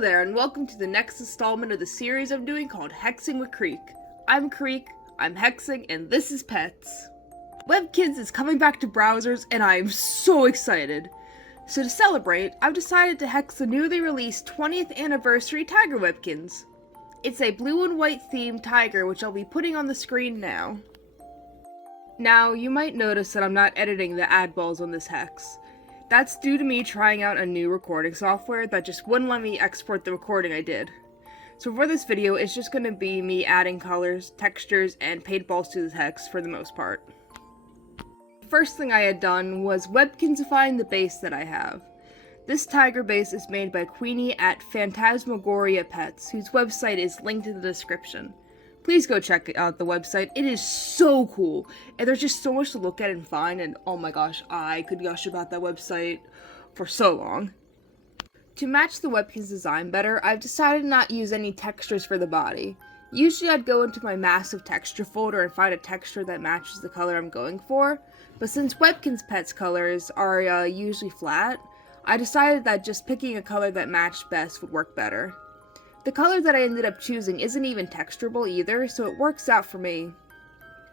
Hello there, and welcome to the next installment of the series I'm doing called Hexing with Creek. I'm Creek, I'm Hexing, and this is Petz. Webkinz is coming back to browsers, and I am so excited. So to celebrate, I've decided to hex the newly released 20th anniversary Tiger Webkinz. It's a blue and white themed tiger, which I'll be putting on the screen now. Now, you might notice that I'm not editing the ad balls on this hex. That's due to me trying out a new recording software that just wouldn't let me export the recording I did. So for this video, it's just going to be me adding colors, textures, and paintballs to this hex for the most part. The first thing I had done was Webkinzifying the base that I have. This tiger base is made by Queenie at Phantasmagoria Petz, whose website is linked in the description. Please go check out the website. It is so cool, and there's just so much to look at and find, and oh my gosh, I could gush about that website for so long. To match the Webkinz design better, I've decided not to use any textures for the body. Usually I'd go into my massive texture folder and find a texture that matches the color I'm going for, but since Webkinz Petz colors are usually flat, I decided that just picking a color that matched best would work better. The color that I ended up choosing isn't even texturable either, so it works out for me.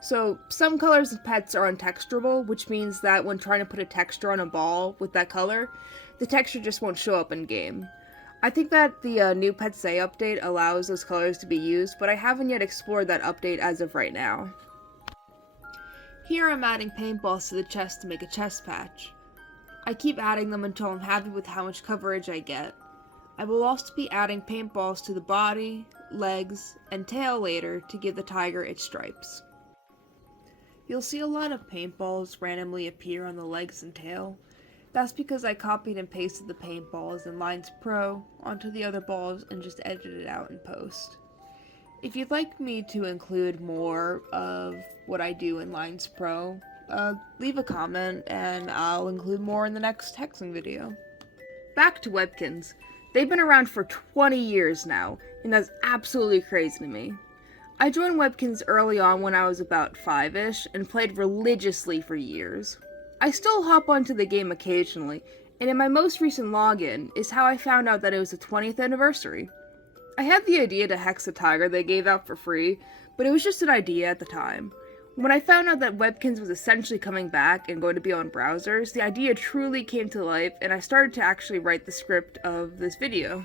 So, some colors of Petz are untexturable, which means that when trying to put a texture on a ball with that color, the texture just won't show up in game. I think that the new Petz update allows those colors to be used, but I haven't yet explored that update as of right now. Here I'm adding paintballs to the chest to make a chest patch. I keep adding them until I'm happy with how much coverage I get. I will also be adding paintballs to the body, legs, and tail later to give the tiger its stripes. You'll see a lot of paintballs randomly appear on the legs and tail. That's because I copied and pasted the paintballs in Lnz Pro onto the other balls and just edited it out in post. If you'd like me to include more of what I do in Lnz Pro, leave a comment and I'll include more in the next hexing video. Back to Webkinz. They've been around for 20 years now, and that's absolutely crazy to me. I joined Webkinz early on when I was about 5-ish, and played religiously for years. I still hop onto the game occasionally, and in my most recent login is how I found out that it was the 20th anniversary. I had the idea to hex a tiger they gave out for free, but it was just an idea at the time. When I found out that Webkinz was essentially coming back and going to be on browsers, the idea truly came to life, and I started to actually write the script of this video.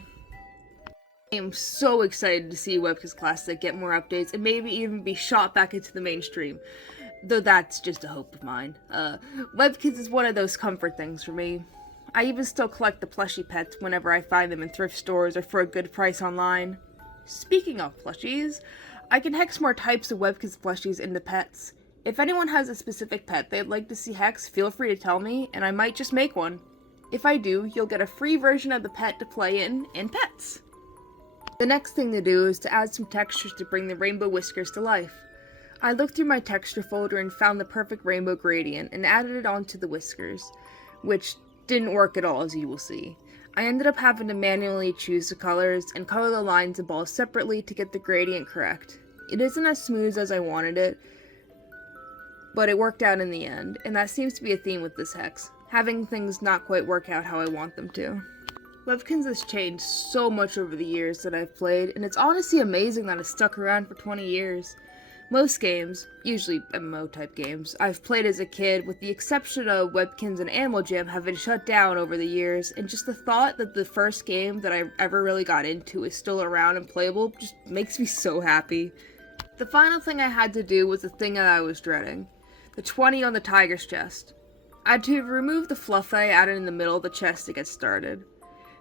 I am so excited to see Webkinz Classic get more updates and maybe even be shot back into the mainstream, though that's just a hope of mine. Webkinz is one of those comfort things for me. I even still collect the plushie pets whenever I find them in thrift stores or for a good price online. Speaking of plushies, I can hex more types of Webkinz plushies into Petz. If anyone has a specific pet they'd like to see hex, feel free to tell me, and I might just make one. If I do, you'll get a free version of the pet to play in Petz. The next thing to do is to add some textures to bring the rainbow whiskers to life. I looked through my texture folder and found the perfect rainbow gradient and added it onto the whiskers, which didn't work at all, as you will see. I ended up having to manually choose the colors and color the lines and balls separately to get the gradient correct. It isn't as smooth as I wanted it, but it worked out in the end, and that seems to be a theme with this hex, having things not quite work out how I want them to. Webkinz has changed so much over the years that I've played, and it's honestly amazing that it's stuck around for 20 years. Most games, usually MMO-type games, I've played as a kid, with the exception of Webkinz and Animal Jam, have been shut down over the years, and just the thought that the first game that I ever really got into is still around and playable just makes me so happy. The final thing I had to do was the thing that I was dreading. The 20 on the tiger's chest. I had to remove the fluff that I added in the middle of the chest to get started.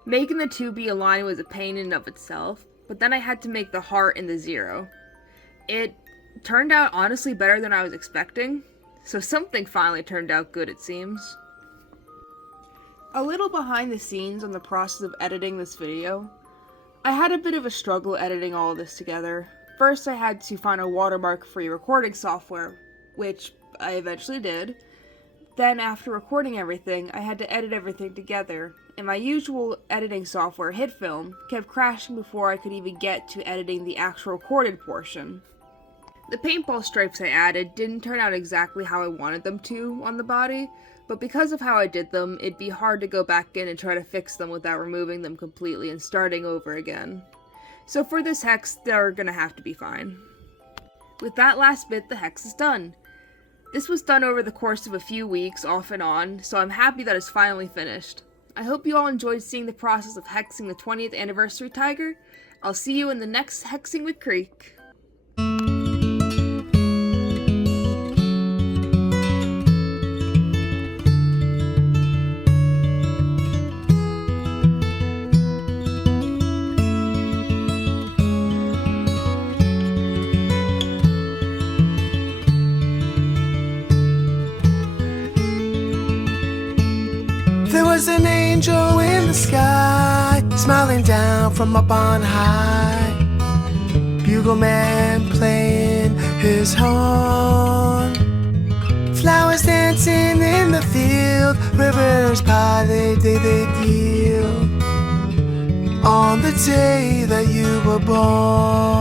Making the 2 be aligned was a pain in and of itself, but then I had to make the heart and the 0. It turned out honestly better than I was expecting, so something finally turned out good, it seems. A little behind the scenes on the process of editing this video. I had a bit of a struggle editing all of this together. First I had to find a watermark-free recording software, which I eventually did. Then after recording everything, I had to edit everything together, and my usual editing software, HitFilm, kept crashing before I could even get to editing the actual recorded portion. The paintball stripes I added didn't turn out exactly how I wanted them to on the body, but because of how I did them, it'd be hard to go back in and try to fix them without removing them completely and starting over again. So for this hex, they're gonna have to be fine. With that last bit, the hex is done. This was done over the course of a few weeks, off and on, so I'm happy that it's finally finished. I hope you all enjoyed seeing the process of hexing the 20th anniversary tiger. I'll see you in the next Hexing with Creek. There was an angel in the sky, smiling down from up on high. Bugle man playing his horn. Flowers dancing in the field, rivers parted, they yield. On the day that you were born.